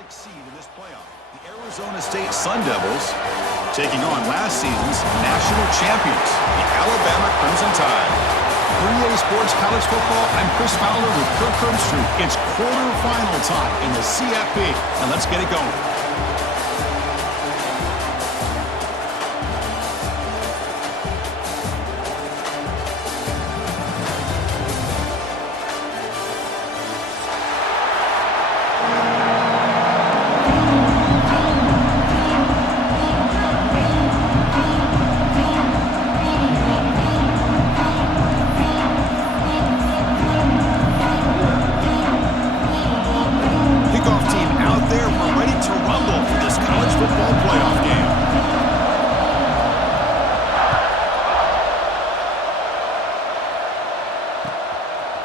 6th seed in this playoff. The Arizona State Sun Devils taking on last season's national champions, the Alabama Crimson Tide. For EA Sports College Football, I'm Chris Fowler with Kirk Herbstreit. It's quarterfinal time in the CFP, and let's get it going.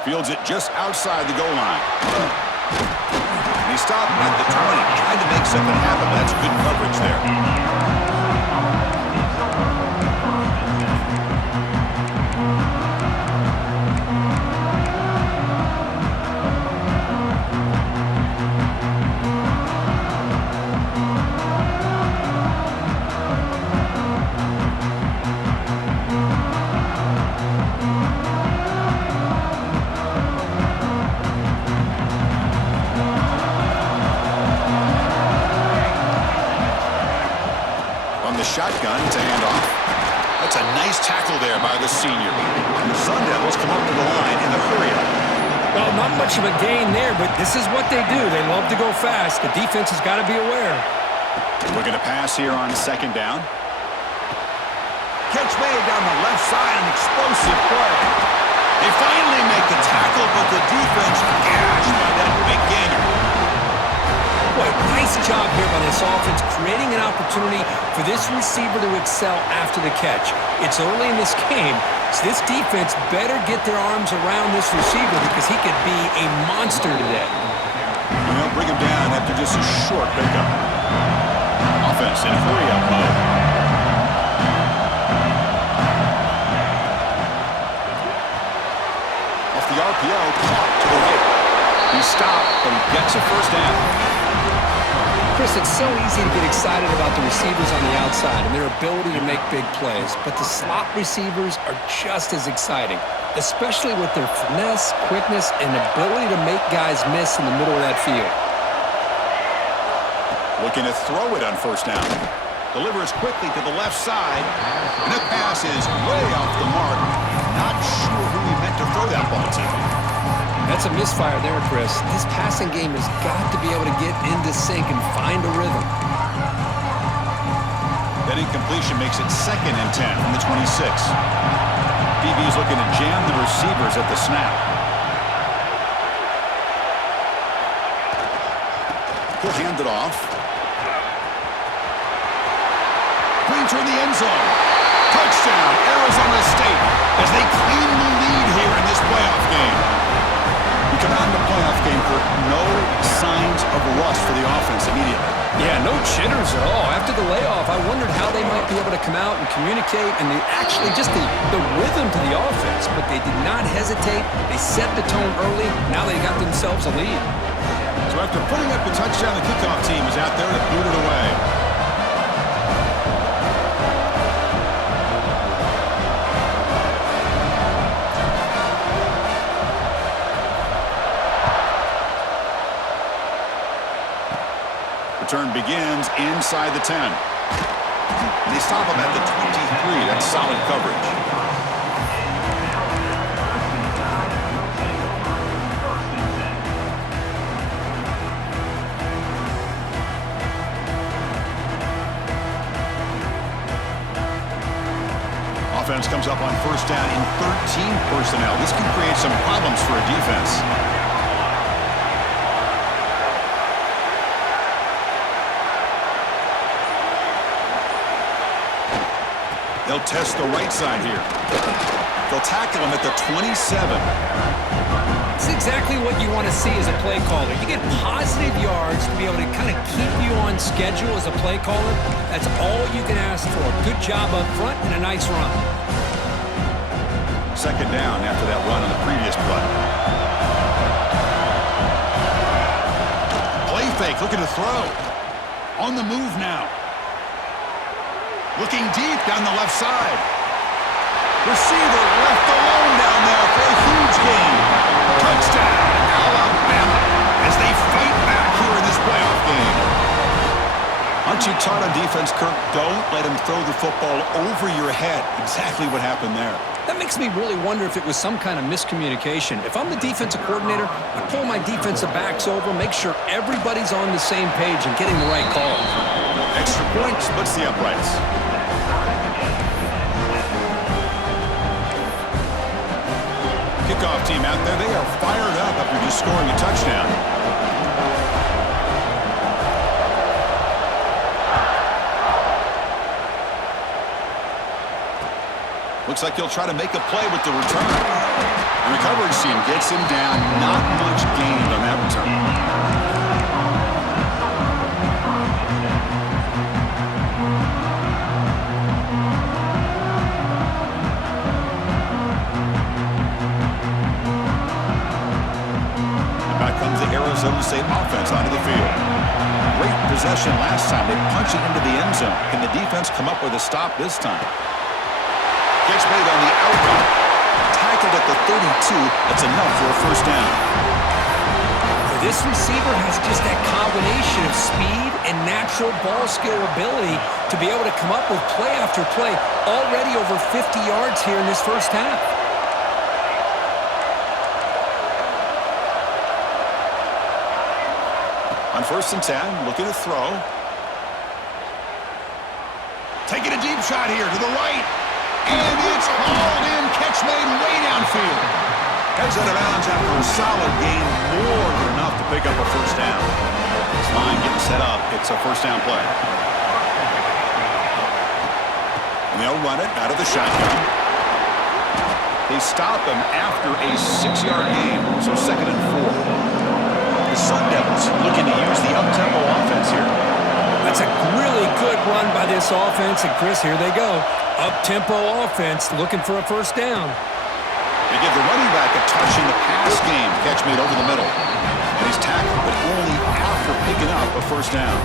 Fields it just outside the goal line. And he stopped at the 20, trying to make something happen. That's good coverage there. Shotgun to hand off. That's a nice tackle there by the senior. And the Sun Devils come up to the line in the hurry-up. Well, not much of a gain there, but this is what they do. They love to go fast. The defense has got to be aware. Looking to pass here on second down. Catch made down the left side, an explosive play. They finally make the tackle, but the defense gashed by that big gainer. Boy, nice job here by this offense, creating an opportunity for this receiver to excel after the catch. It's early in this game, so this defense better get their arms around this receiver because he could be a monster today. Well, bring him down after just a short pickup. Offense in hurry-up mode. Off the RPO, caught to the right. He stopped, but he gets a first down. Chris, it's so easy to get excited about the receivers on the outside and their ability to make big plays, but the slot receivers are just as exciting, especially with their finesse, quickness, and ability to make guys miss in the middle of that field. Looking to throw it on first down. Delivers quickly to the left side, and the pass is way off the mark. Not sure who he meant to throw that ball to. That's a misfire there, Chris. This passing game has got to be able to get into sync and find a rhythm. That incompletion makes it 2nd and 10 from the 26. DB's looking to jam the receivers at the snap. He'll hand it off. Clean toward the end zone. Touchdown, Arizona State, as they claim the lead here in this playoff game. You come out in the playoff game for no signs of rust for the offense immediately. Yeah, no jitters at all. After the layoff, I wondered how they might be able to come out and communicate and actually just the rhythm to the offense. But they did not hesitate. They set the tone early. Now they got themselves a lead. So after putting up the touchdown, the kickoff team is out there to boot it away. Return begins inside the 10. They stop him at the 23. That's solid coverage. Offense comes up on first down in 13 personnel. This can create some problems for a defense. They'll test the right side here. They'll tackle him at the 27. It's exactly what you want to see as a play caller. You get positive yards to be able to kind of keep you on schedule as a play caller. That's all you can ask for. Good job up front and a nice run. 2nd down after that run on the previous play. Play fake, looking to throw. On the move now. Looking deep down the left side. Receiver left alone down there for a huge gain. Touchdown, Alabama, as they fight back here in this playoff game. Aren't you taught on defense, Kirk? Don't let him throw the football over your head. Exactly what happened there. That makes me really wonder if it was some kind of miscommunication. If I'm the defensive coordinator, I pull my defensive backs over, make sure everybody's on the same page and getting the right call. Extra point splits the uprights. Kickoff team out there, they are fired up after just scoring a touchdown. Looks like he'll try to make a play with the return. And the coverage team gets him down. Not much gained on that return. And back comes the Arizona State offense onto the field. Great possession last time. They punch it into the end zone. Can the defense come up with a stop this time? Gets made on the outlet. Tackled at the 32. That's enough for a first down. This receiver has just that combination of speed and natural ball skill ability to be able to come up with play after play. Already over 50 yards here in this first half. On 1st and 10, looking to throw. Taking a deep shot here to the right. And it's hauled in. Catch made way downfield. Heads out of bounds after a solid gain. More than enough to pick up a first down. This line getting set up. It's a first down play. And they'll run it out of the shotgun. They stop him after a 6-yard gain. So 2nd and 4. The Sun Devils looking to use the up-tempo offense here. That's a really good run by this offense. And Chris, here they go. Up-tempo offense looking for a first down. They give the running back a touch in the pass game. Catch made over the middle. And he's tackled, but only after picking up a first down.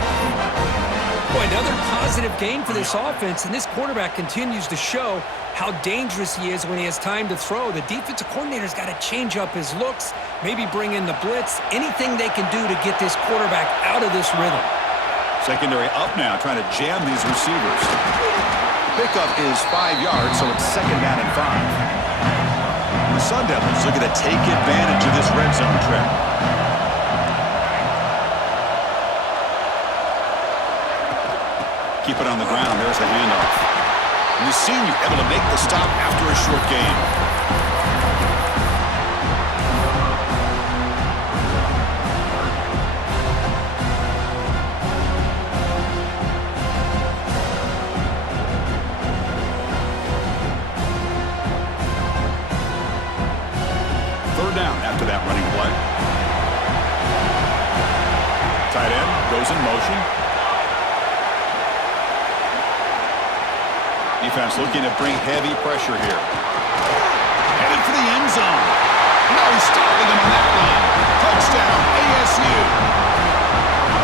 Boy, another positive gain for this offense, and this quarterback continues to show how dangerous he is when he has time to throw. The defensive coordinator's got to change up his looks, maybe bring in the blitz, anything they can do to get this quarterback out of this rhythm. Secondary up now, trying to jam these receivers. Pickup is 5 yards, so it's 2nd down and 5. The Sun Devils looking to take advantage of this red zone trap. Keep it on the ground. There's the handoff. And the senior able to make the stop after a short gain. Down after that running play. Tight end goes in motion. Defense looking to bring heavy pressure here. Headed for the end zone. No stopping him on that line. Touchdown, ASU.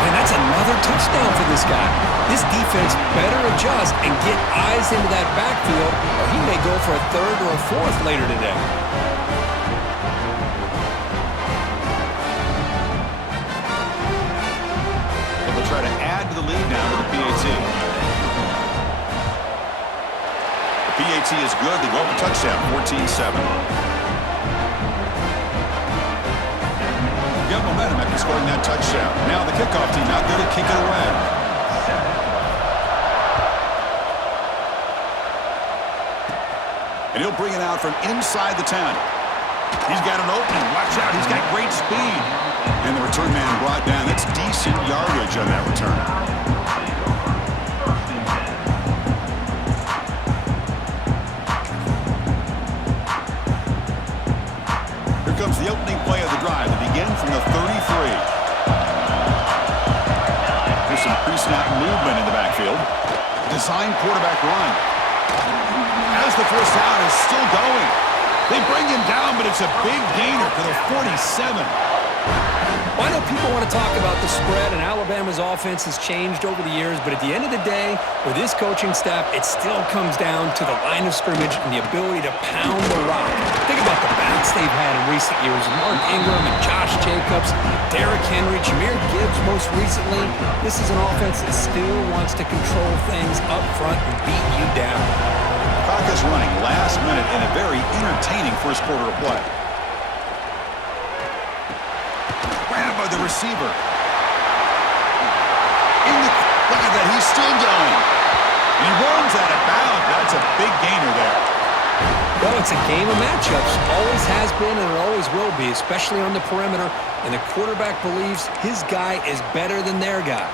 And that's another touchdown for this guy. This defense better adjust and get eyes into that backfield, or he may go for a 3rd or a 4th later today. Try to add to the lead now to the PAT. The PAT is good. They go up a touchdown, 14-7. Got momentum after scoring that touchdown. Now the kickoff team out there to kick it away. And he'll bring it out from inside the 10. He's got an opening. Watch out. He's got great speed. And the return man brought down. That's decent yardage on that return. Here comes the opening play of the drive. They begin from the 33. There's some pre-snap movement in the backfield. Design quarterback run. As the first down is still going. They bring him down, but it's a big gainer to the 47. Well, I know people want to talk about the spread, and Alabama's offense has changed over the years, but at the end of the day, with this coaching staff, it still comes down to the line of scrimmage and the ability to pound the rock. Think about the bats they've had in recent years. Mark Ingram and Josh Jacobs, Derrick Henry, Jahmyr Gibbs most recently. This is an offense that still wants to control things up front and beat you down. Clock is running last minute in a very entertaining first quarter of play. Grabbed by the receiver. Look at that, he's still going. He runs out of bounds. That's a big gainer there. Well, it's a game of matchups. Always has been and it always will be, especially on the perimeter. And the quarterback believes his guy is better than their guy.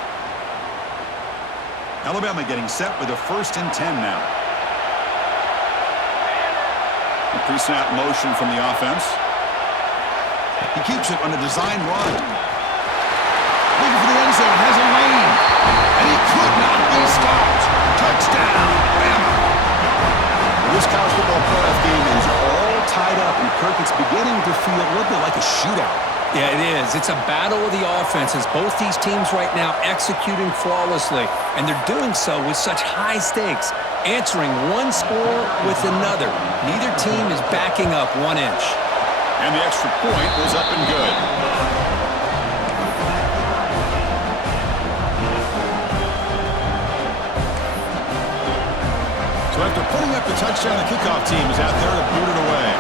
Alabama getting set with a 1st and 10 now. The pre-snap motion from the offense. He keeps it on a design run. Looking for the end zone, has a lane. And he could not be stopped. Touchdown, Bama. This college football playoff game is all tied up, and Kirk, it's beginning to feel a little bit like a shootout. Yeah, it is. It's a battle of the offenses. Both these teams right now executing flawlessly, and they're doing so with such high stakes, answering one score with another. Neither team is backing up 1 inch. And the extra point was up and good. So after putting up the touchdown, the kickoff team is out there to boot it away.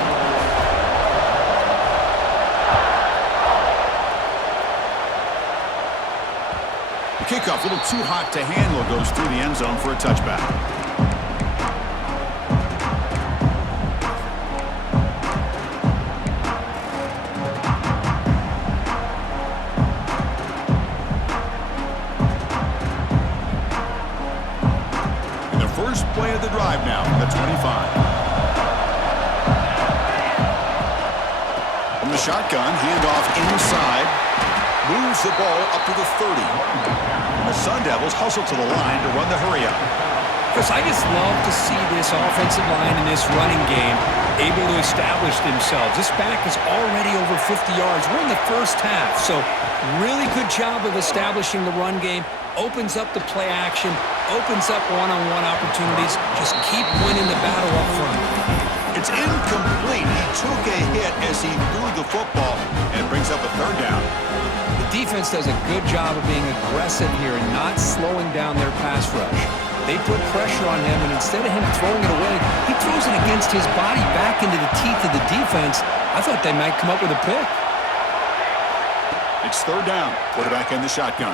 The kickoff, a little too hot to handle, goes through the end zone for a touchback. First play of the drive now from the 25. From the shotgun, handoff inside. Moves the ball up to the 30. And the Sun Devils hustle to the line to run the hurry-up. Chris, I just love to see this offensive line in this running game able to establish themselves. This back is already over 50 yards. We're in the first half, so really good job of establishing the run game. Opens up the play action, opens up one-on-one opportunities. Just keep winning the battle up front. It's incomplete. He took a hit as he threw the football, and it brings up a 3rd down. The defense does a good job of being aggressive here and not slowing down their pass rush. They put pressure on him, and instead of him throwing it away, he throws it against his body back into the teeth of the defense. I thought they might come up with a pick. It's 3rd down. Quarterback in the shotgun.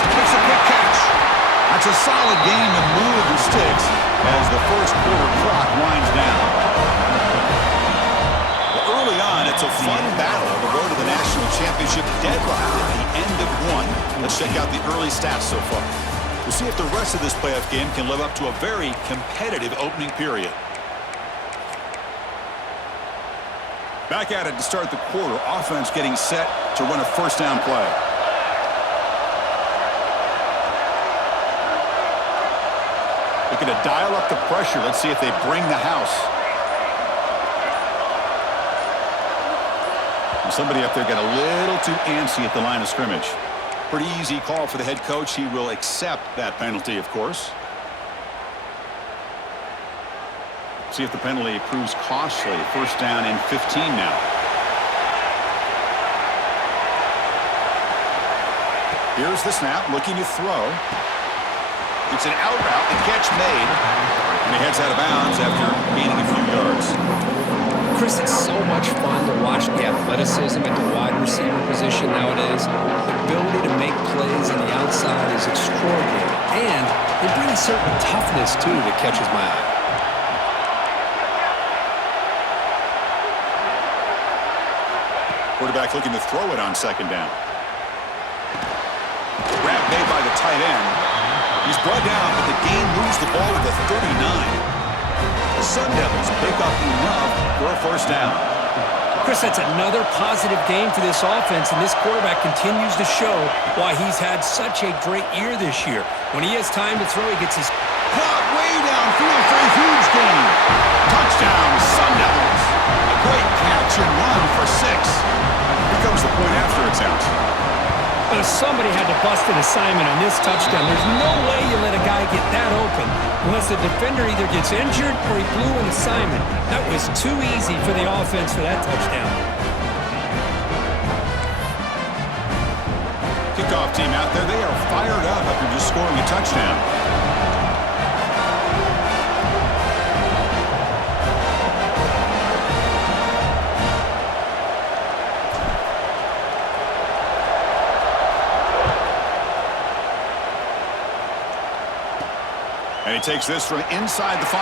Makes a quick catch. That's a solid game and move of the sticks as the first quarter clock winds down. Well, early on, it's a fun battle on the road to the national championship deadlocked at the end of one. Let's check out the early stats so far. We'll see if the rest of this playoff game can live up to a very competitive opening period. Back at it to start the quarter. Offense getting set to run a 1st down play. Looking to dial up the pressure. Let's see if they bring the house. And somebody up there got a little too antsy at the line of scrimmage. Pretty easy call for the head coach. He will accept that penalty, of course. See if the penalty proves costly. 1st down and 15 now. Here's the snap, looking to throw. It's an out route, the catch made, and he heads out of bounds after gaining a few yards. Chris, it's so much fun to watch the athleticism at the wide receiver position nowadays. The ability to make plays on the outside is extraordinary, and they bring a certain toughness, too, that catches my eye. Quarterback looking to throw it on 2nd down. Grab made by the tight end. He's brought down, but the game moves the ball to the 39. The Sun Devils pick up enough for a 1st down. Chris, that's another positive game for this offense, and this quarterback continues to show why he's had such a great year this year. When he has time to throw, he gets his caught way downfield for a huge gain. Touchdown, Sun Devils. A great catch and run for 6. comes the point after attempt. Somebody had to bust an assignment on this touchdown. There's no way you let a guy get that open unless the defender either gets injured or he blew an assignment. That was too easy for the offense for that touchdown. Kickoff team out there, they are fired up after just scoring a touchdown. And he takes this from inside the 5.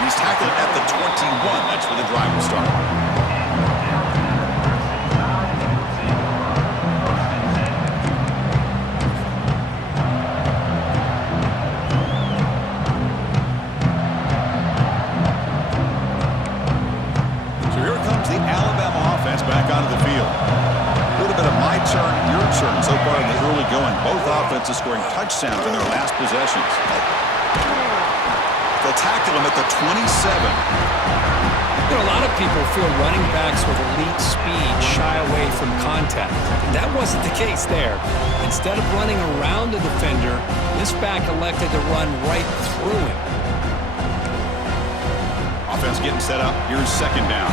He's tackled at the 21. That's where the drive will start. So here comes the Alabama offense back onto the field. A little bit of my turn, your turn so far in the early going. Both offenses scoring touchdowns in their last possessions. They'll tackle him at the 27. You know, a lot of people feel running backs with elite speed shy away from contact. But that wasn't the case there. Instead of running around the defender, this back elected to run right through him. Offense getting set up. Here's second down.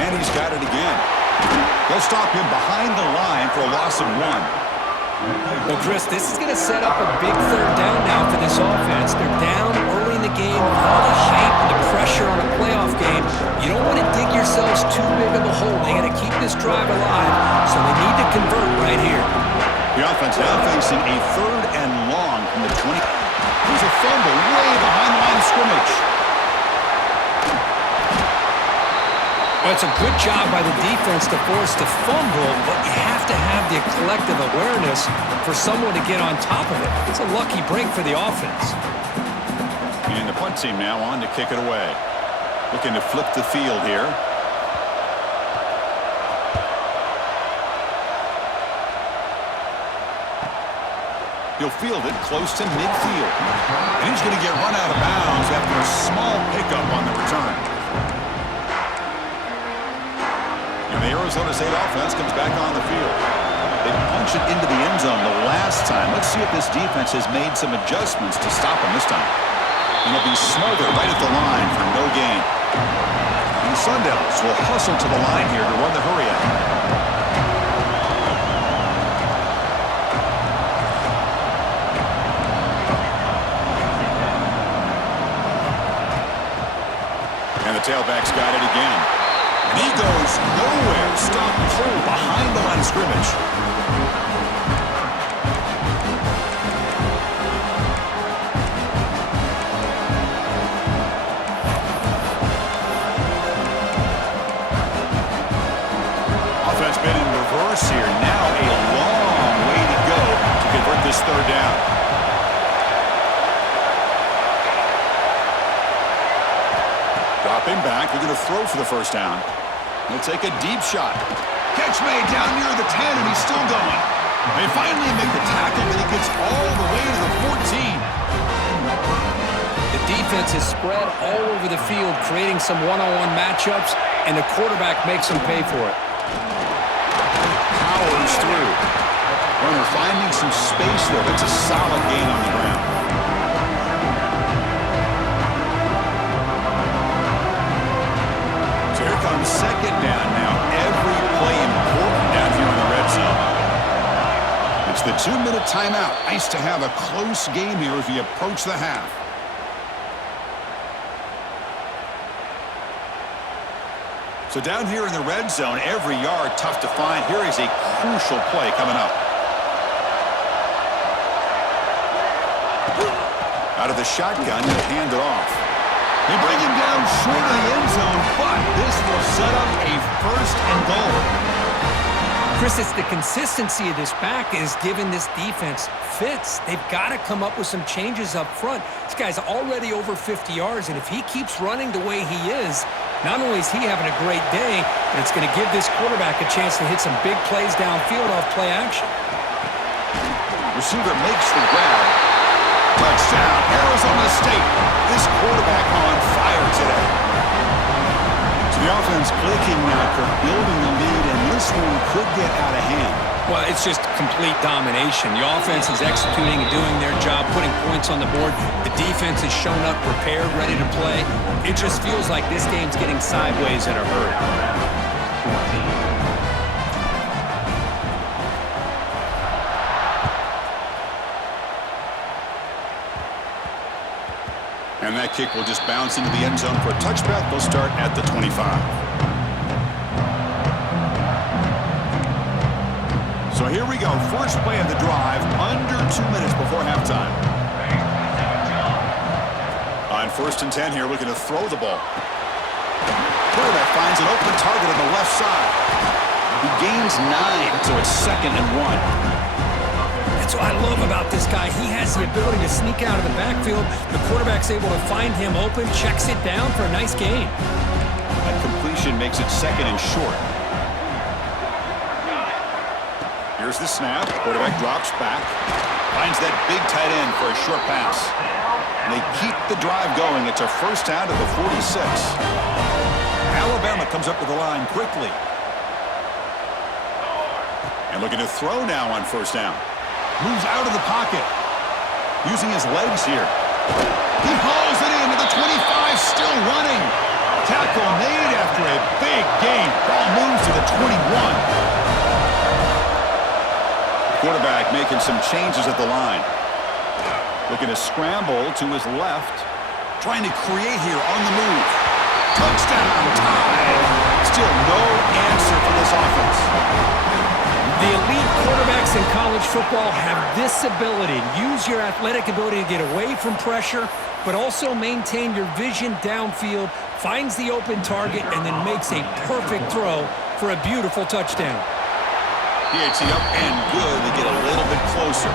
And he's got it again. They'll stop him behind the line for a loss of 1. Well, Chris, this is going to set up a big third down now for this offense. They're down early in the game with all the hype and the pressure on a playoff game. You don't want to dig yourselves too big of a hole. They got to keep this drive alive, so they need to convert right here. The offense now facing a 3rd and long from the 20. There's a fumble way behind the line of scrimmage. Well, it's a good job by the defense to force the fumble, but you have to have the collective awareness for someone to get on top of it. It's a lucky break for the offense. And the punt team now on to kick it away. Looking to flip the field here. He'll field it close to midfield. And he's going to get run out of bounds after a small pickup on the return. And the Arizona State offense comes back on the field. They punched it into the end zone the last time. Let's see if this defense has made some adjustments to stop them this time. And it'll be Smother right at the line for no gain. And the Sun Devils will hustle to the line here to run the hurry out. And the tailback's got it again. And he goes nowhere. Stopped cold behind the line of scrimmage. Offense been in reverse here. Now a long way to go to convert this third down. Dropping back, they're going to throw for the first down. He'll take a deep shot. Catch made down near the 10, and he's still going. They finally make the tackle, but he gets all the way to the 14. The defense is spread all over the field, creating some one-on-one matchups, and the quarterback makes them pay for it. Powers through. Runner finding some space there. That's a solid gain on the ground. Here comes second down now. Every play important down here in the red zone. It's the 2-minute timeout. Nice to have a close game here as we approach the half. So down here in the red zone, every yard tough to find. Here is a crucial play coming up. Out of the shotgun, he'll hand it off. They bring him down short of the end zone, but this will set up a 1st and goal. Chris, it's the consistency of this back is giving this defense fits. They've got to come up with some changes up front. This guy's already over 50 yards, and if he keeps running the way he is, not only is he having a great day, but it's going to give this quarterback a chance to hit some big plays downfield off play action. Receiver makes the grab. Touchdown, Arizona State. This quarterback on fire today. The offense clicking now, building the lead, and this one could get out of hand. Well, it's just complete domination. The offense is executing and doing their job, putting points on the board. The defense has shown up, prepared, ready to play. It just feels like this game's getting sideways in a hurry. And that kick will just bounce into the end zone for a touchback. They'll start at the 25. So here we go. First play of the drive, under 2 minutes before halftime. On 1st and 10 here, looking to throw the ball. Quarterback finds an open target on the left side. He gains 9, so it's 2nd and 1. That's what I love about this guy. He has the ability to sneak out of the backfield. The quarterback's able to find him open, checks it down for a nice gain. That completion makes it 2nd and short. Here's the snap. Quarterback drops back. Finds that big tight end for a short pass. And they keep the drive going. It's a first down to the 46. Alabama comes up to the line quickly. And looking to throw now on 1st down. Moves out of the pocket. Using his legs here. He hauls it into the 25, still running. Tackle made after a big gain. Ball moves to the 21. Quarterback making some changes at the line. Looking to scramble to his left. Trying to create here on the move. Touchdown, tied. Still no answer for this offense. The elite quarterbacks in college football have this ability. Use your athletic ability to get away from pressure, but also maintain your vision downfield, finds the open target, and then makes a perfect throw for a beautiful touchdown. PAT up and good. They get a little bit closer.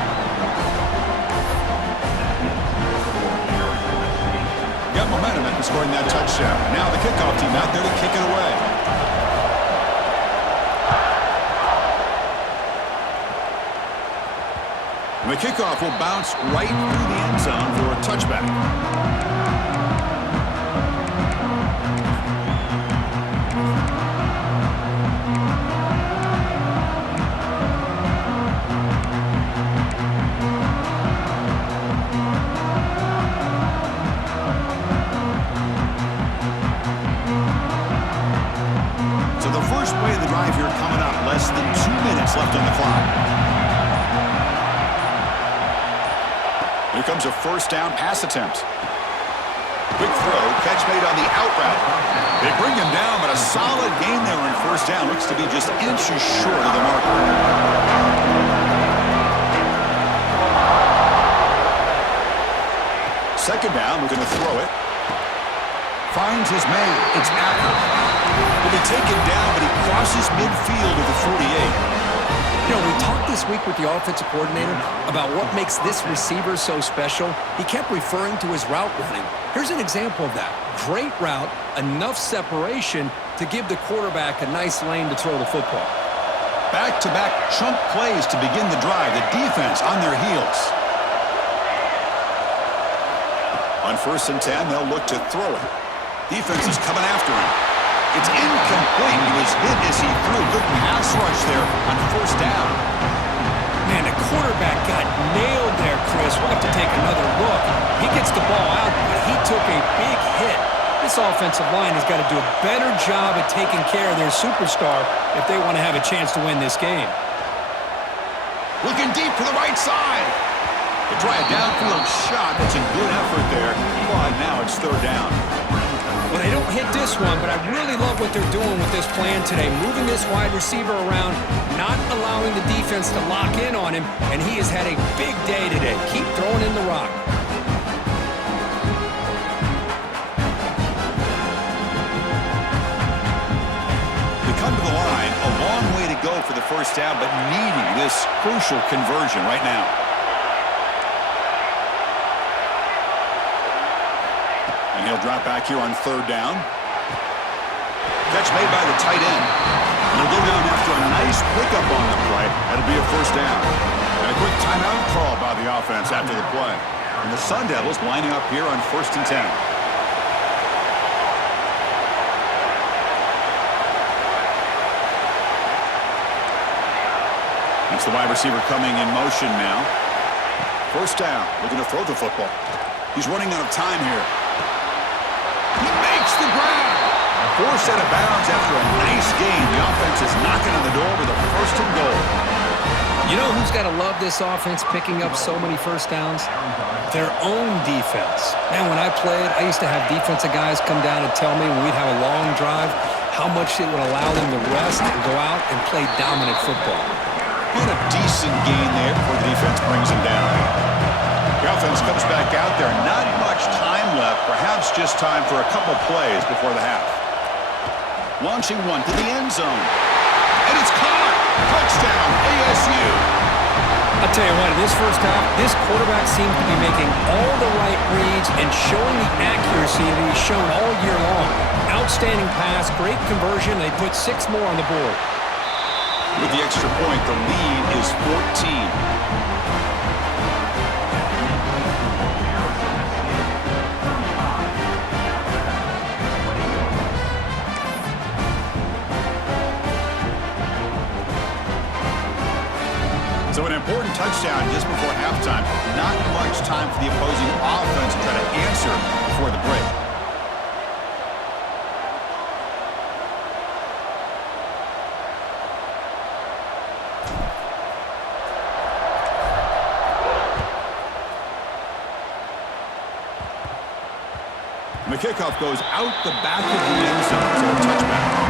Got momentum after scoring that touchdown. Now the kickoff team out there to kick it away. The kickoff will bounce right through the end zone for a touchback. So the first play of the drive here coming up. Less than 2 minutes left on the clock. Here comes a first down pass attempt. Quick throw, catch made on the out route. They bring him down, but a solid gain there on 1st down. Looks to be just inches short of the marker. 2nd down, we're going to throw it. Finds his man. It's Apple. Will be taken down, but he crosses midfield to the 48. You know, we talked this week with the offensive coordinator about what makes this receiver so special. He kept referring to his route running. Here's an example of that. Great route, enough separation to give the quarterback a nice lane to throw the football. Back-to-back chunk plays to begin the drive. The defense on their heels. On 1st and 10, they'll look to throw it. Defense is coming after him. It's incomplete. He was hit as he threw. Good pass rush there on 1st down. Man, the quarterback got nailed there, Chris. We'll have to take another look. He gets the ball out, but he took a big hit. This offensive line has got to do a better job at taking care of their superstar if they want to have a chance to win this game. Looking deep to the right side. They try a downfield shot. That's a good effort there. But now it's 3rd down. Well, they don't hit this one, but I really love what they're doing with this plan today. Moving this wide receiver around, not allowing the defense to lock in on him, and he has had a big day today. Keep throwing in the rock. They come to the line, a long way to go for the first down, but needing this crucial conversion right now. And he'll drop back here on 3rd down. Catch made by the tight end. And he'll go down after a nice pickup on the play. That'll be a first down. And a quick timeout call by the offense after the play. And the Sun Devils lining up here on 1st and 10. That's the wide receiver coming in motion now. First down, looking to throw the football. He's running out of time here. He makes the grab. Forced out of bounds after a nice gain. The offense is knocking on the door with a first and goal. You know who's got to love this offense picking up so many first downs? Their own defense. Man, when I played, I used to have defensive guys come down and tell me when we'd have a long drive how much it would allow them to rest and go out and play dominant football. Had a decent gain there before the defense brings him down. The offense comes back out there. Not much time left. Perhaps just time for a couple plays before the half. Launching one to the end zone. And it's caught. Touchdown, ASU. I'll tell you what, in this first half, this quarterback seems to be making all the right reads and showing the accuracy that he's shown all year long. Outstanding pass, great conversion. They put 6 more on the board. With the extra point, the lead is 14. So an important touchdown just before halftime. Not much time for the opposing offense to try to answer before the break. And the kickoff goes out the back of the end zone, so a touchback.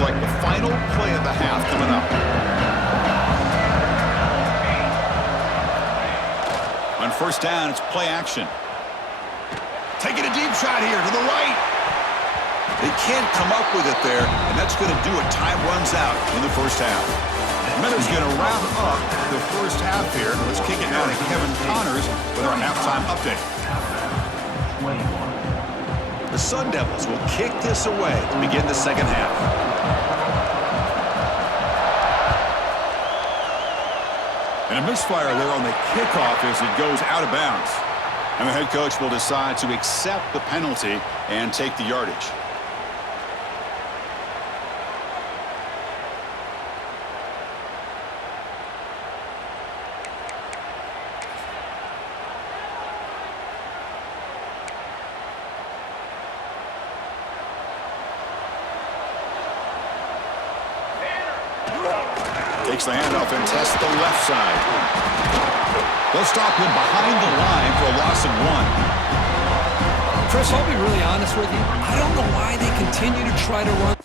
Like the final play of the half coming up. On first down, it's play action. Taking a deep shot here to the right. They can't come up with it there, and that's going to do it. Time runs out in the first half. Miller's going to wrap up the first half here. Let's kick it now to Kevin Connors with our halftime update. The Sun Devils will kick this away to begin the second half. And a misfire there on the kickoff as it goes out of bounds. And the head coach will decide to accept the penalty and take the yardage. Takes the handoff and tests the left side. They'll stop him behind the line for a loss of 1. Chris, I'll be really honest with you. I don't know why they continue to try to run.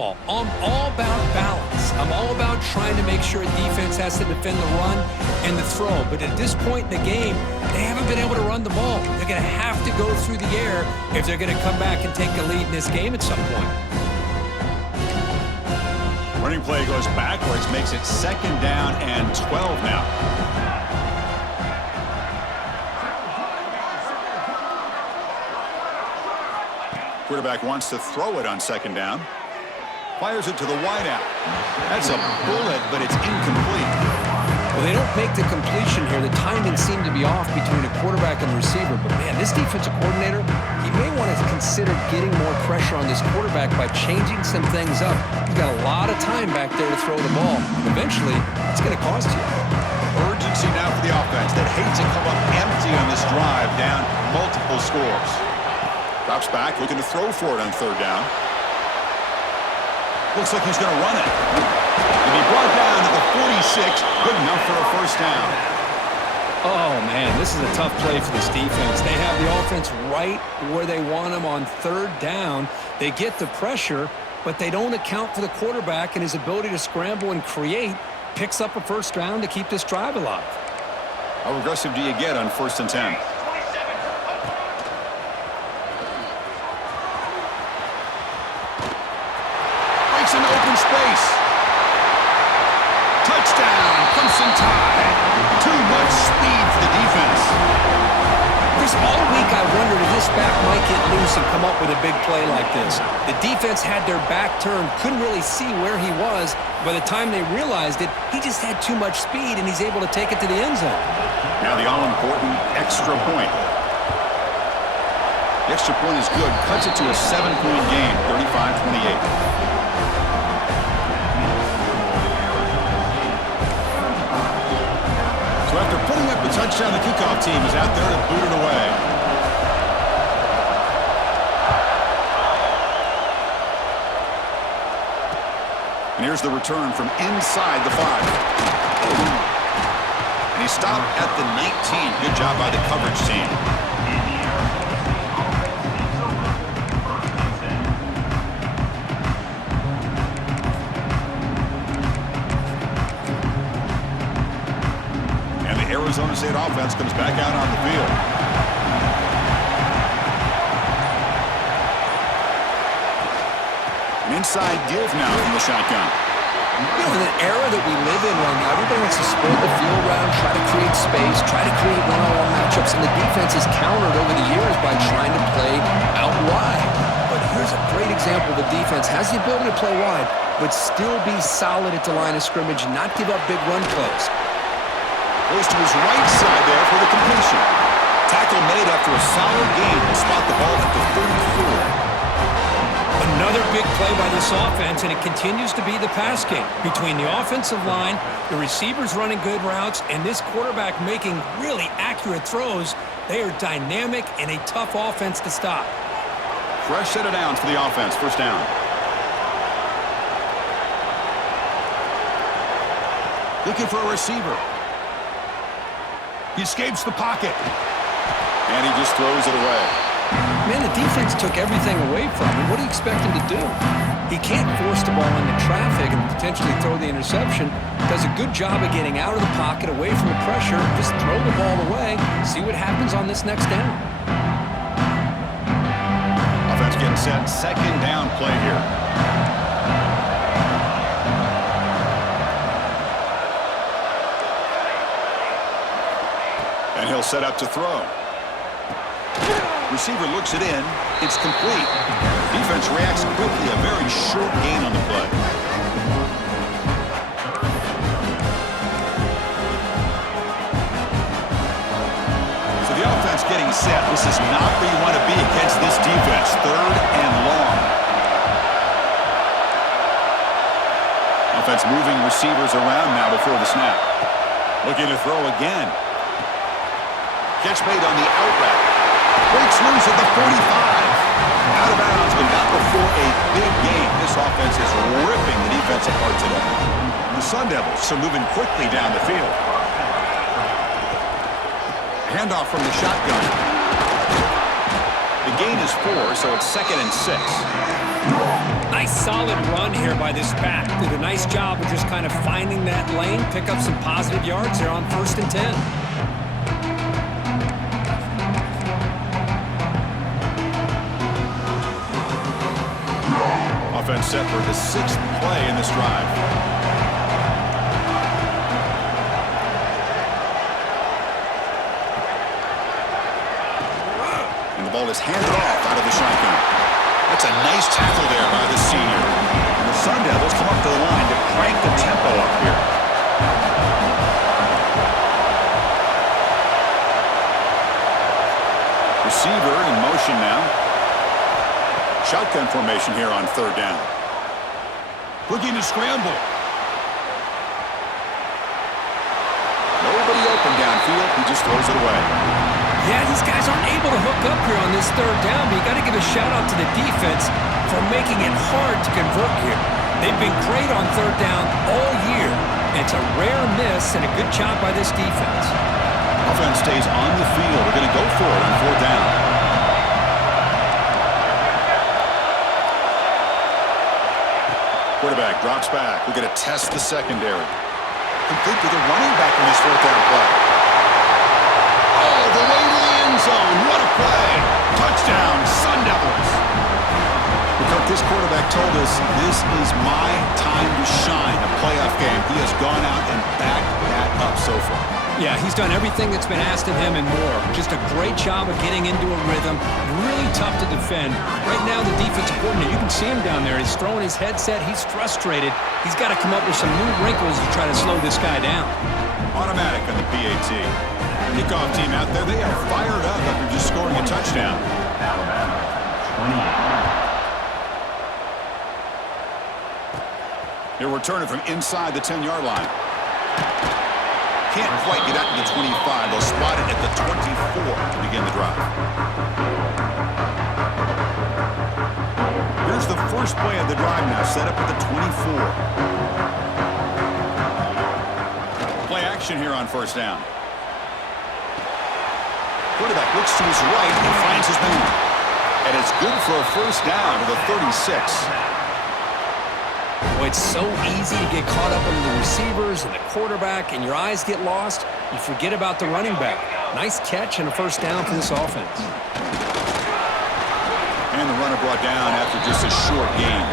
football. I'm all about balance. I'm all about trying to make sure a defense has to defend the run and the throw. But at this point in the game, they haven't been able to run the ball. They're going to have to go through the air if they're going to come back and take a lead in this game at some point. Running play goes backwards, makes it 2nd down and 12 now. Quarterback wants to throw it on 2nd down. Fires it to the wideout. That's a bullet, but it's incomplete. Well, they don't make the completion here. The timing seemed to be off between a quarterback and receiver. But, man, this defensive coordinator, he may want to consider getting more pressure on this quarterback by changing some things up. You've got a lot of time back there to throw the ball. Eventually, it's going to cost you. Urgency now for the offense that hates to come up empty on this drive, down multiple scores. Drops back, looking to throw for it on 3rd down. Looks like he's going to run it. And he brought down to the 46, good enough for a 1st down. Oh, man, this is a tough play for this defense. They have the offense right where they want them on 3rd down. They get the pressure, but they don't account for the quarterback and his ability to scramble and create. Picks up a 1st down to keep this drive alive. How aggressive do you get on 1st and 10? Breaks an open space. Touchdown, Crimson Tide. Too much speed for the defense. Chris, all week I wondered if this back might get loose and come up with a big play like this. The defense had their back turned, couldn't really see where he was. By the time they realized it, he just had too much speed, and he's able to take it to the end zone. Now the all-important extra point. The extra point is good. Cuts it to a 7-point game, 35-28. So after putting up a touchdown, the kickoff team is out there to boot it away. And here's the return from inside the 5. And he stopped at the 19. Good job by the coverage team. Arizona State offense comes back out on the field. An inside give now from the shotgun. You know, in the era that we live in right now, everybody wants to spread the field around, try to create space, try to create one-on-one matchups, and the defense has countered over the years by trying to play out wide. But here's a great example. The defense has the ability to play wide, but still be solid at the line of scrimmage, not give up big run plays. Goes to his right side there for the completion. Tackle made after a solid game to spot the ball at the 34. Another big play by this offense, and it continues to be the pass game. Between the offensive line, the receivers running good routes, and this quarterback making really accurate throws, they are dynamic and a tough offense to stop. Fresh set of downs for the offense. 1st down. Looking for a receiver. He escapes the pocket. And he just throws it away. Man, the defense took everything away from him. What do you expect him to do? He can't force the ball into traffic and potentially throw the interception. Does a good job of getting out of the pocket, away from the pressure. Just throw the ball away. See what happens on this next down. Offense getting set. 2nd down play here. And he'll set up to throw. Receiver looks it in. It's complete. Defense reacts quickly. A very short gain on the play. So the offense getting set. This is not where you want to be against this defense. 3rd and long. Offense moving receivers around now before the snap. Looking to throw again. Catch made on the out route. Breaks loose at the 45. Out of bounds, but not before a big game. This offense is ripping the defense apart today. The Sun Devils are moving quickly down the field. Handoff from the shotgun. The gain is is 4, so it's 2nd and 6. Nice solid run here by this back. Did a nice job of just kind of finding that lane, pick up some positive yards there on 1st and 10. Offense set for the 6th play in this drive. And the ball is handed off out of the shotgun. That's a nice tackle there by the senior. And the Sun Devils come up to the line to crank the tempo up here. Receiver in motion now. Shotgun formation here on 3rd down. Looking to scramble. Nobody open downfield. He just throws it away. Yeah, these guys aren't able to hook up here on this 3rd down, but you got to give a shout-out to the defense for making it hard to convert here. They've been great on 3rd down all year. It's a rare miss and a good job by this defense. Offense stays on the field. They're going to go for it on 4th down. Quarterback drops back. We're going to test the secondary. Complete to the running back in this 4th down play. Oh, the way to the end zone. What a play. Touchdown, Sun Devils. Because this quarterback told us this is my time to shine, a playoff game. He has gone out and backed that up so far. Yeah, he's done everything that's been asked of him and more. Just a great job of getting into a rhythm. Really tough to defend. Right now, the defensive coordinator, you can see him down there. He's throwing his headset. He's frustrated. He's got to come up with some new wrinkles to try to slow this guy down. Automatic on the PAT. Kickoff team out there. They are fired up after just scoring a touchdown. They're returning from inside the 10-yard line. Can't quite get out to the 25. They'll spot it at the 24 to begin the drive. Here's the first play of the drive now, set up at the 24. Play action here on 1st down. Quarterback looks to his right and finds his man. And it's good for a 1st down to the 36. Boy, it's so easy to get caught up in the receivers and the quarterback, and your eyes get lost. You forget about the running back. Nice catch and a 1st down for this offense. And the runner brought down after just a short gain.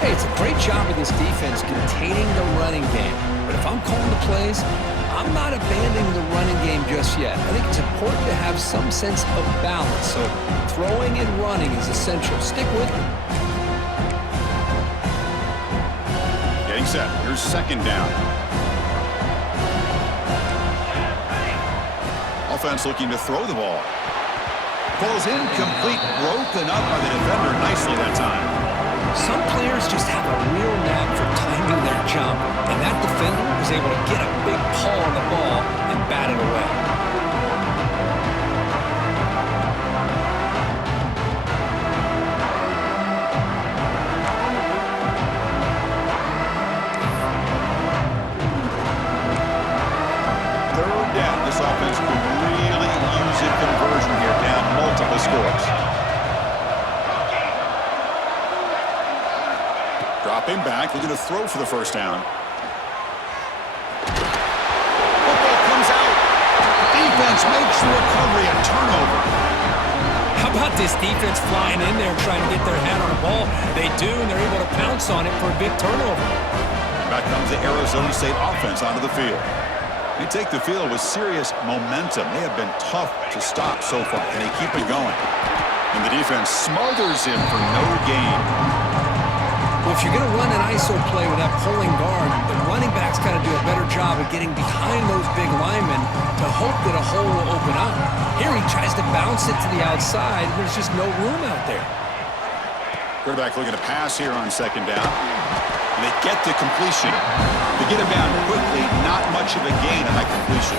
Hey, it's a great job of this defense containing the running game. But if I'm calling the plays, I'm not abandoning the running game just yet. I think it's important to have some sense of balance. So throwing and running is essential. Stick with it. Getting set. Here's 2nd down. Offense looking to throw the ball. Falls incomplete, broken up by the defender nicely that time. Some players just have a real knack for timing their jump, and that defender was able to get a big paw on the ball and bat it away. This offense could really use a conversion here, down multiple scores. Dropping back, looking to throw for the 1st down. Football comes out. Defense makes the recovery, a turnover. How about this defense flying in there trying to get their hand on the ball? They do, and they're able to pounce on it for a big turnover. Back comes the Arizona State offense onto the field. They take the field with serious momentum. They have been tough to stop so far, and they keep it going. And the defense smothers him for no gain. Well, if you're going to run an ISO play with that pulling guard, the running back's got to do a better job of getting behind those big linemen to hope that a hole will open up. Here he tries to bounce it to the outside. There's just no room out there. Quarterback looking to pass here on 2nd down. And they get the completion. They get him down quickly, not much of a gain on that completion.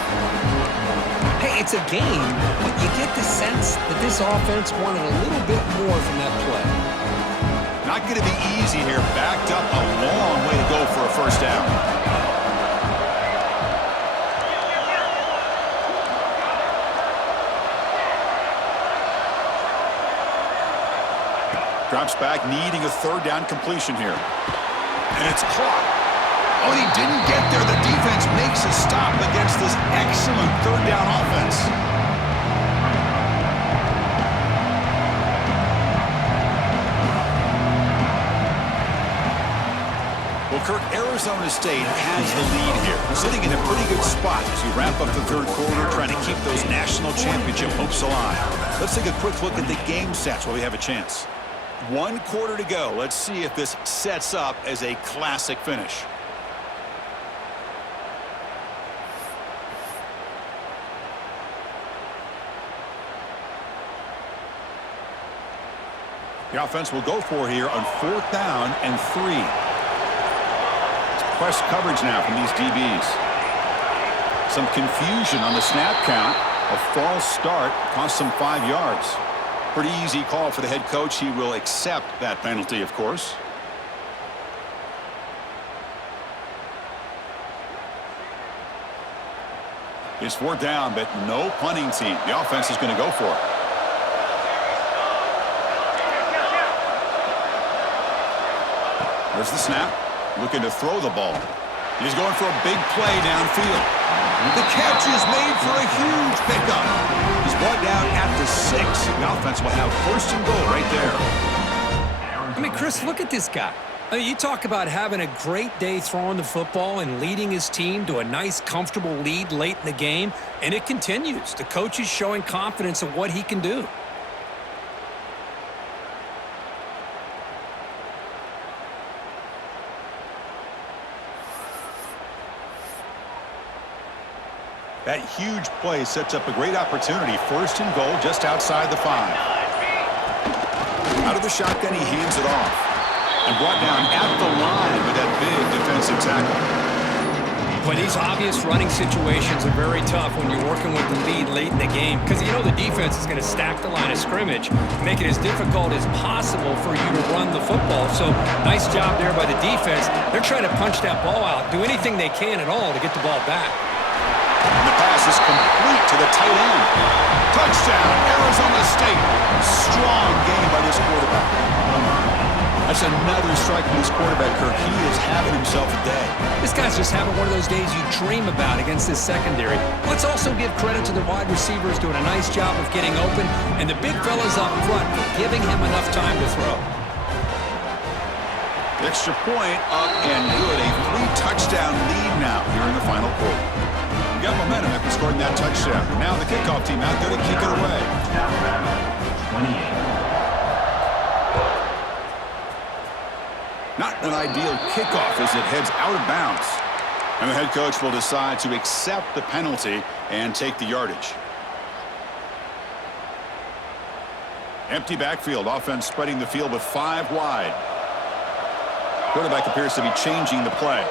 Hey, it's a game, but you get the sense that this offense wanted a little bit more from that play. Not going to be easy here. Backed up a long way to go for a 1st down. Drops back, needing a third down completion here. And it's caught. Oh, and he didn't get there. The defense makes a stop against this excellent third down offense. Well, Kirk, Arizona State has the lead here. Sitting in a pretty good spot as we wrap up the third quarter, trying to keep those national championship hopes alive. Let's take a quick look at the game stats while we have a chance. 1 quarter to go. Let's see if this sets up as a classic finish. The offense will go for here on 4th down and 3. It's press coverage now from these DBs. Some confusion on the snap count. A false start cost them 5 yards. Pretty easy call for the head coach. He will accept that penalty, of course. It's 4th down, but no punting team. The offense is going to go for it. There's the snap. Looking to throw the ball. He's going for a big play downfield. The catch is made for a huge pickup. He's brought down at the 6. The offense will have 1st and goal right there. I mean, Chris, look at this guy. I mean, you talk about having a great day throwing the football and leading his team to a nice, comfortable lead late in the game, and it continues. The coach is showing confidence of what he can do. That huge play sets up a great opportunity. 1st and goal just outside the 5. Out of the shotgun, he hands it off. And brought down at the line with that big defensive tackle. But these obvious running situations are very tough when you're working with the lead late in the game, because you know the defense is going to stack the line of scrimmage, make it as difficult as possible for you to run the football. So nice job there by the defense. They're trying to punch that ball out, do anything they can at all to get the ball back. And the pass is complete to the tight end. Touchdown, Arizona State. Strong game by this quarterback. That's another strike from this quarterback, Kirk. He is having himself a day. This guy's just having one of those days you dream about against this secondary. Let's also give credit to the wide receivers doing a nice job of getting open, and the big fellas up front giving him enough time to throw. Extra point up and good. A 3-touchdown lead now here in the final quarter. Got momentum after scoring that touchdown. Now the kickoff team out there to kick it away. 28. Not an ideal kickoff as it heads out of bounds. And the head coach will decide to accept the penalty and take the yardage. Empty backfield. Offense spreading the field with 5 wide. Quarterback appears to be changing the play.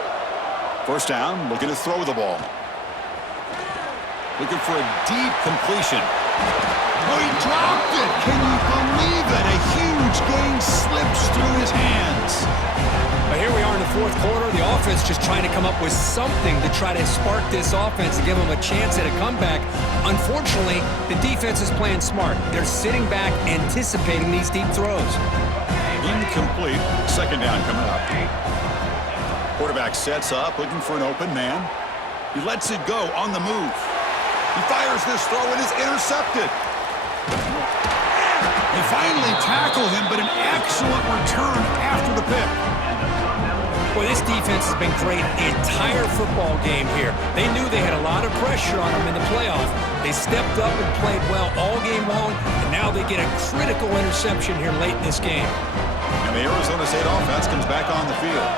1st down, looking to throw the ball. Looking for a deep completion. Oh, he dropped it. Can you believe it? A huge gain slips through his hands. But here we are in the 4th quarter. The offense just trying to come up with something to try to spark this offense and give them a chance at a comeback. Unfortunately, the defense is playing smart. They're sitting back, anticipating these deep throws. Incomplete. 2nd down coming up. Quarterback sets up, looking for an open man. He lets it go on the move. He fires this throw and is intercepted. They finally tackle him, but an excellent return after the pick. Well, this defense has been great the entire football game here. They knew they had a lot of pressure on them in the playoff. They stepped up and played well all game long, and now they get a critical interception here late in this game. And the Arizona State offense comes back on the field.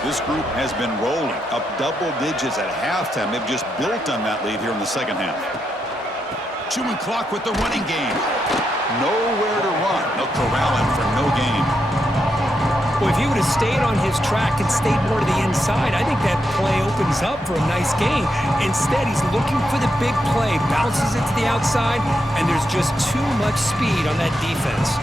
This group has been rolling up double digits at halftime. They've just built on that lead here in the 2nd half. Chewing clock with the running game. Nowhere to run. They'll corral him for no gain. Well, if he would have stayed on his track and stayed more to the inside, I think that play opens up for a nice gain. Instead, he's looking for the big play, bounces it to the outside, and there's just too much speed on that defense.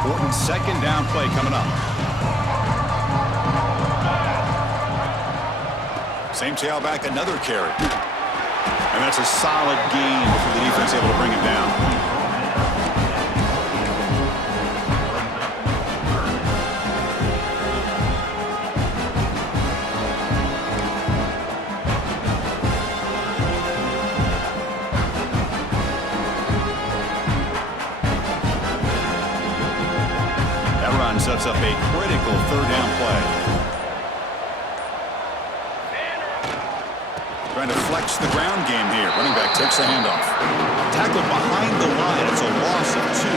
Important 2nd down play coming up. Same tailback, another carry. And that's a solid gain for the defense able to bring him down. Sets up a critical third down play. Trying to flex the ground game here. Running back takes the handoff. Tackled behind the line. It's a loss of 2.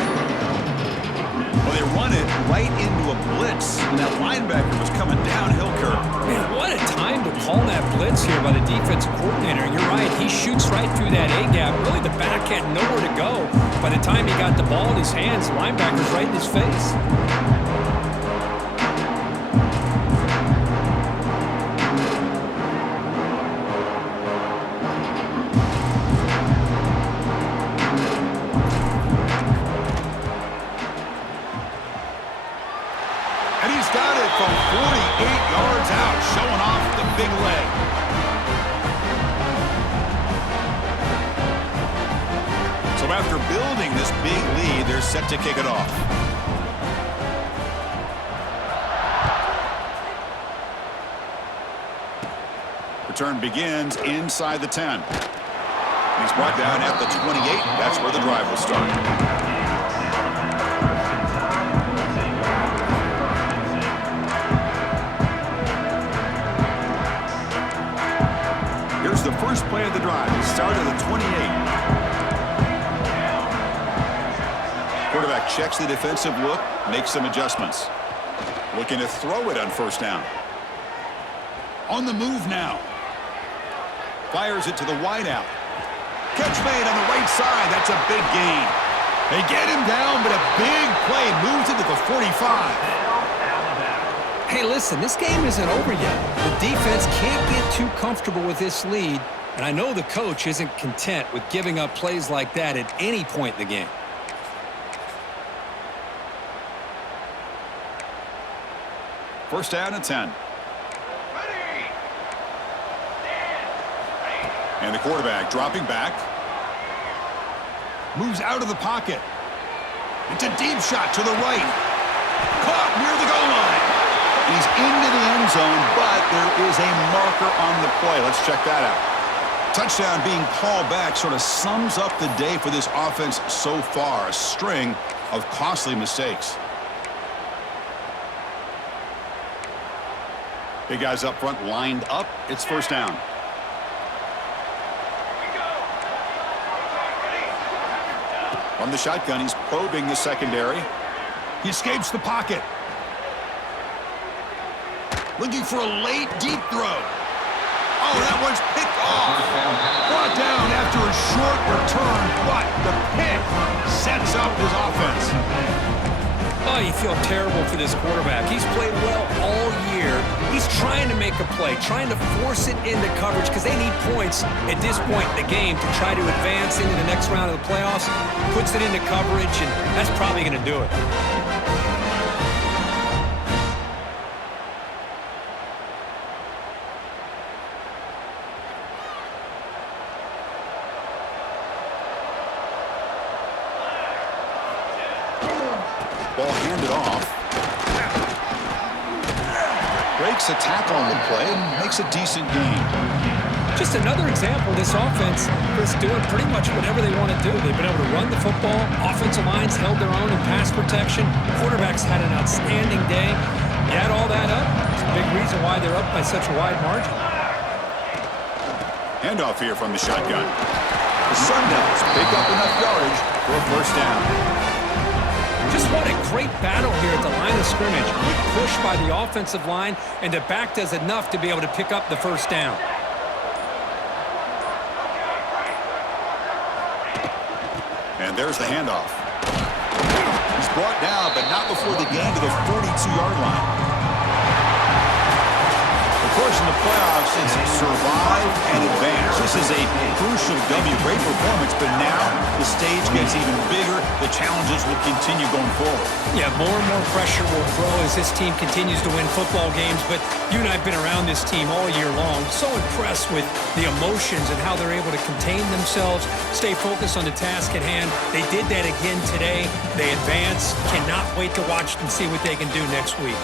Well, they run it right into a blitz, and that linebacker was coming downhill curve. Man, what a time to call that blitz here by the defensive coordinator. You're right. He shoots right through that A-gap. Really, the back had nowhere to go. By the time he got the ball in his hands, the linebacker's right in his face. From 48 yards out, showing off the big leg. So after building this big lead, they're set to kick it off. Return begins inside the 10. He's brought down at the 28. That's where the drive will start. The first play of the drive. He started at the 28. Quarterback checks the defensive look, makes some adjustments. Looking to throw it on first down. On the move now. Fires it to the wideout. Catch made on the right side. That's a big gain. They get him down, but a big play moves it to the 45. Hey, listen, this game isn't over yet. The defense can't get too comfortable with this lead, and I know the coach isn't content with giving up plays like that at any point in the game. First down and 10. And the quarterback dropping back. Moves out of the pocket. It's a deep shot to the right. Caught near the goal line. He's into the end zone, but there is a marker on the play. Let's check that out. Touchdown being called back sort of sums up the day for this offense so far. A string of costly mistakes. Big guys up front lined up. It's first down. From the shotgun, he's probing the secondary. He escapes the pocket. Looking for a late, deep throw. Oh, that one's picked off. Brought down after a short return, but the pick sets up his offense. Oh, you feel terrible for this quarterback. He's played well all year. He's trying to make a play, trying to force it into coverage because they need points at this point in the game to try to advance into the next round of the playoffs. Puts it into coverage, and that's probably going to do it. Ball handed off. Breaks a tackle on the play and makes a decent gain. Just another example of this offense is doing pretty much whatever they want to do. They've been able to run the football. Offensive lines held their own in pass protection. Quarterbacks had an outstanding day. You add all that up, it's a big reason why they're up by such a wide margin. Handoff here from the shotgun. The Sun Devils pick up enough yardage for a first down. Just what a great battle here at the line of scrimmage. Good push by the offensive line, and the back does enough to be able to pick up the first down. And there's the handoff. He's brought down, but not before the gain to the 42-yard line. The course, in the playoffs, it's survive and advance. This is a crucial W. Great performance, but now the stage gets even bigger. The challenges will continue going forward. Yeah, more and more pressure will grow as this team continues to win football games, but you and I have been around this team all year long. So impressed with the emotions and how they're able to contain themselves, stay focused on the task at hand. They did that again today. They advance. Cannot wait to watch and see what they can do next week.